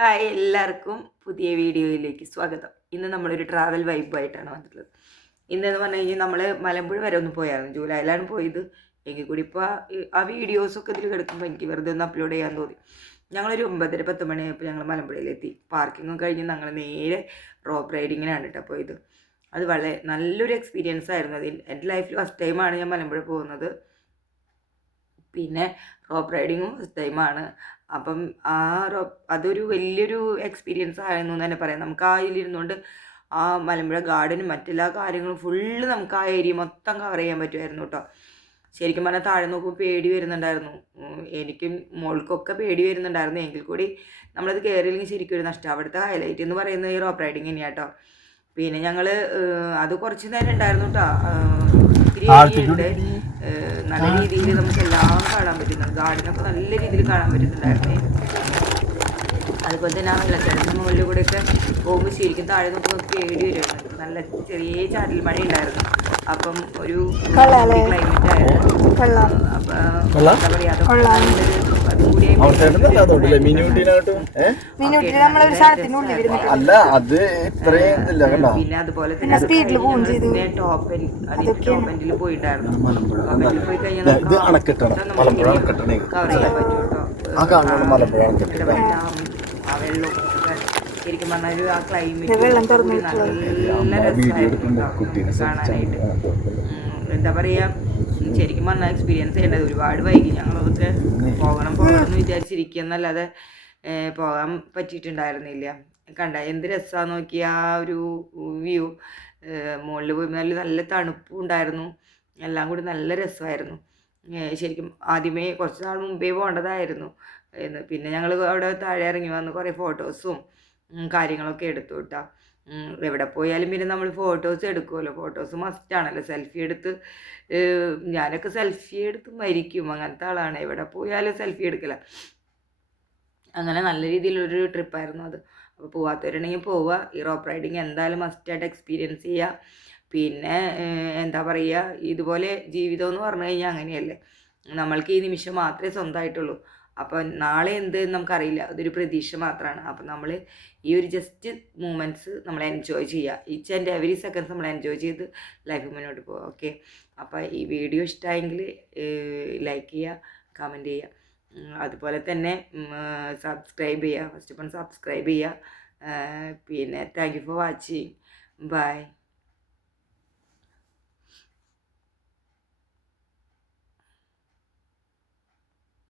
Hi, എല്ലാവർക്കും പുതിയ വീഡിയോയിലേക്ക് സ്വാഗതം. ഇന്ന് നമ്മളൊരു ട്രാവൽ വൈബായിട്ടാണ് വന്നിട്ടുള്ളത്. ഇന്നെന്ന് പറഞ്ഞു കഴിഞ്ഞാൽ നമ്മൾ മലമ്പുഴ വരെ ഒന്ന് പോയായിരുന്നു. ജൂലൈയിലാണ് പോയത്. എങ്കിൽ കൂടി ഇപ്പോൾ ആ വീഡിയോസൊക്കെ ഇതിൽ കിടക്കുമ്പോൾ എനിക്ക് വെറുതെ ഒന്ന് അപ്ലോഡ് ചെയ്യാൻ തോന്നി. ഞങ്ങളൊരു 9:30-10 മണിയായപ്പോൾ ഞങ്ങൾ മലമ്പുഴയിലെത്തി. പാർക്കിങ്ങും കഴിഞ്ഞ് ഞങ്ങൾ നേരെ റോപ്പ് റൈഡിങ്ങിനാണ് കേട്ടോ പോയത്. അത് വളരെ നല്ലൊരു എക്സ്പീരിയൻസ് ആയിരുന്നു. എൻ്റെ ലൈഫിൽ ഫസ്റ്റ് ടൈമാണ് ഞാൻ മലമ്പുഴ പോകുന്നത്. പിന്നെ റോപ്പ് റൈഡിങ്ങും ഫസ്റ്റ് ടൈമാണ്. അപ്പം അതൊരു വലിയൊരു എക്സ്പീരിയൻസ് ആയിരുന്നു എന്ന് തന്നെ പറയാം. നമുക്ക് ആ ഇതിലിരുന്നുകൊണ്ട് ആ മലമ്പുഴ ഗാർഡനും മറ്റെല്ലാ കാര്യങ്ങളും ഫുള്ള് നമുക്ക് ആ ഏരിയ മൊത്തം കവർ ചെയ്യാൻ പറ്റുമായിരുന്നു കേട്ടോ. ശരിക്കും പറഞ്ഞാൽ താഴെ നോക്കുമ്പോൾ പേടി വരുന്നുണ്ടായിരുന്നു. എനിക്കും മോൾക്കൊക്കെ പേടി വരുന്നുണ്ടായിരുന്നു. എങ്കിൽ കൂടി നമ്മളത് കയറിയില്ലെങ്കിൽ ശരിക്കും ഒരു നഷ്ടം. അവിടുത്തെ ഹൈലൈറ്റ് എന്ന് പറയുന്നത് ഈ റോപ്പ് റൈഡിങ് തന്നെയാണ് കേട്ടോ. പിന്നെ ഞങ്ങൾ അത് കുറച്ച് നേരം ഉണ്ടായിരുന്നു കേട്ടോ. ഒത്തിരി ഏരിയ ഉണ്ട്. നല്ല രീതിയിൽ നമുക്ക് എല്ലാം കാണാൻ പറ്റുന്നുണ്ട്. ഗാർഡനൊക്കെ നല്ല രീതിയിൽ കാണാൻ പറ്റുന്നുണ്ടായിരുന്നു. അതുപോലെ തന്നെ ആ വെള്ളച്ചാട്ടത്തിന് മുകളിൽ കൂടെയൊക്കെ പോകുമ്പോൾ ശരിക്കും താഴെ നോക്കുമ്പോൾ പേടി വരുമായിരുന്നു. നല്ല ചെറിയ ചാറ്റൽ മഴ ഉണ്ടായിരുന്നു. അപ്പം ഒരു ക്ലൈമറ്റ് ആയിരുന്നു. അപ്പം എന്താ പറയുക, പിന്നെ അതുപോലെ തന്നെ ടോപ്പ് എൻഡിൽ പോയിട്ടായിരുന്നു. ടോപ്പ് പോയി കഴിഞ്ഞാൽ കവർ ചെയ്യാൻ പറ്റും കേട്ടോ. ആ വെള്ളം ശരിക്കും പറഞ്ഞാൽ ആ ക്ലൈമറ്റ് നല്ല രസമായിരുന്നു കാണാനായിട്ട്. എന്താ പറയുക, ശരിക്കും പറഞ്ഞാൽ എക്സ്പീരിയൻസ് ചെയ്യേണ്ടത്. ഒരുപാട് വൈകി ഞങ്ങളതൊക്കെ പോകണം എന്ന് വിചാരിച്ചിരിക്കുന്നല്ലാതെ പോകാൻ പറ്റിയിട്ടുണ്ടായിരുന്നില്ല. കണ്ട എന്ത് രസമാണെന്ന് നോക്കി ആ ഒരു വ്യൂ. മുകളിൽ പോയി നല്ല തണുപ്പും ഉണ്ടായിരുന്നു. എല്ലാം കൂടി നല്ല രസമായിരുന്നു. ശരിക്കും ആദ്യമേ കുറച്ച് നാൾ മുമ്പേ പോകേണ്ടതായിരുന്നു. പിന്നെ ഞങ്ങൾ അവിടെ താഴെ ഇറങ്ങി വന്ന് കുറേ ഫോട്ടോസും കാര്യങ്ങളൊക്കെ എടുത്തു കേട്ടോ. എവിടെ പോയാലും പിന്നെ നമ്മൾ ഫോട്ടോസ് എടുക്കുമല്ലോ. ഫോട്ടോസ് മസ്റ്റാണല്ലോ. സെൽഫി എടുത്ത് ഞാനൊക്കെ സെൽഫി എടുത്ത് മരിക്കും. അങ്ങനത്തെ ആളാണ്. എവിടെ പോയാലും സെൽഫി എടുക്കില്ല. അങ്ങനെ നല്ല രീതിയിലൊരു ട്രിപ്പായിരുന്നു അത്. അപ്പോൾ പോവാത്തവരുണ്ടെങ്കിൽ പോവുക. ഈ റോപ്പ് റൈഡിങ് എന്തായാലും മസ്റ്റായിട്ട് എക്സ്പീരിയൻസ് ചെയ്യുക. പിന്നെ എന്താ പറയുക, ഇതുപോലെ ജീവിതം എന്ന് പറഞ്ഞു കഴിഞ്ഞാൽ അങ്ങനെയല്ലേ. നമ്മൾക്ക് ഈ നിമിഷം മാത്രമേ സ്വന്തമായിട്ടുള്ളൂ. അപ്പോൾ നാളെ എന്ത് നമുക്കറിയില്ല. അതൊരു പ്രതീക്ഷ മാത്രമാണ്. അപ്പോൾ നമ്മൾ ഈ ഒരു ജസ്റ്റ് മൂമെൻറ്റ്സ് നമ്മൾ എൻജോയ് ചെയ്യുക. ഈച്ച് ആൻഡ് എവറി സെക്കൻഡ്സ് നമ്മൾ എൻജോയ് ചെയ്ത് ലൈഫ് മുന്നോട്ട് പോകുക. ഓക്കെ, അപ്പോൾ ഈ വീഡിയോ ഇഷ്ടമായെങ്കിൽ ലൈക്ക് ചെയ്യുക, കമൻറ്റ് ചെയ്യുക. അതുപോലെ തന്നെ സബ്സ്ക്രൈബ് ചെയ്യുക. ഫസ്റ്റ് ഓഫ് ഓൾ സബ്സ്ക്രൈബ് ചെയ്യുക. പിന്നെ thank you for watching. By.